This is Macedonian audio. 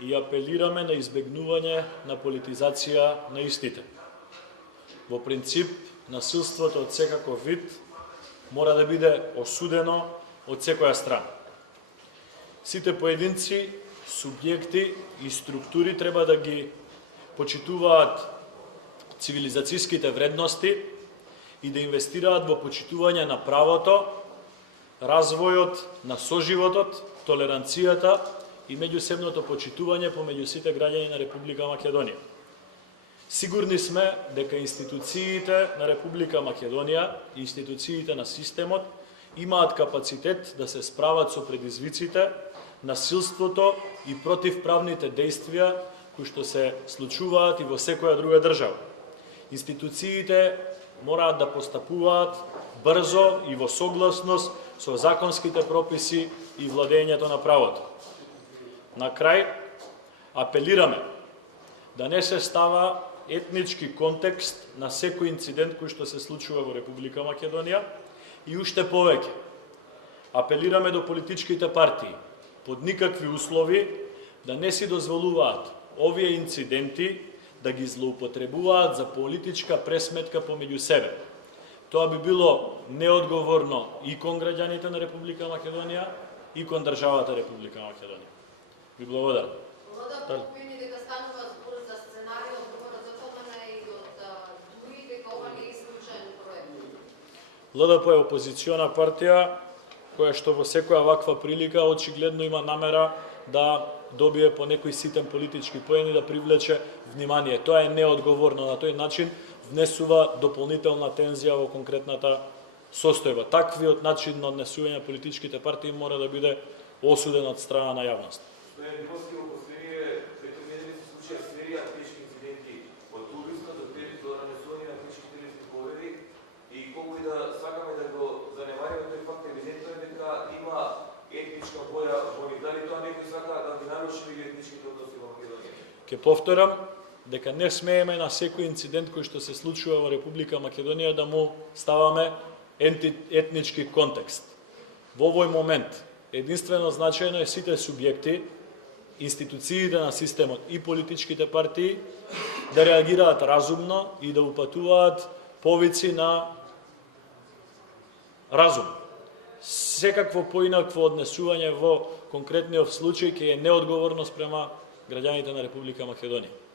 и апелираме на избегнување на политизација на истите. Во принцип, насилството од секаков вид мора да биде осудено од секоја страна. Сите поединци, субјекти и структури треба да ги почитуваат цивилизацијските вредности и да инвестираат во почитување на правото, развојот на соживотот, толеранцијата и меѓусебното почитување помеѓу сите граѓани на Република Македонија. Сигурни сме дека институциите на Република Македонија и институциите на системот имаат капацитет да се справат со предизвиците, насилството и противправните действија кои што се случуваат и во секоја друга држава. Институциите мораат да постапуваат брзо и во согласност со законските прописи и владењето на правото. На крај, апелираме да не се става етнички контекст на секој инцидент кој што се случува во Република Македонија и уште повеќе. Апелираме до политичките партии под никакви услови да не си дозволуваат овие инциденти да ги злоупотребуваат за политичка пресметка помеѓу себе. Тоа би било неодговорно и кон граѓаните на Република Македонија и кон државата Република Македонија. Ви благодарам. Дека станува збор за сценарио од ЛДП и од дури дека ова не е случаен проект. ЛДП е опозициона партија која што во секоја ваква прилика очигледно има намера да добие по некој ситен политички поен и да привлече внимание. Тоа е неодговорно, на тој начин внесува дополнителна тензија во конкретната состојба. Таквиот начин на однесување на политичките партии мора да биде осуден од страна на јавност. Ке повторам дека не смееме на секој инцидент кој што се случува во Република Македонија да му ставаме етнички контекст. Во овој момент единствено значајно е сите субјекти, институциите на системот и политичките партии да реагираат разумно и да упатуваат повици на разум. Секакво поинакво однесување во конкретниот случај ќе е неодговорно спрема граѓаните на Република Македонија.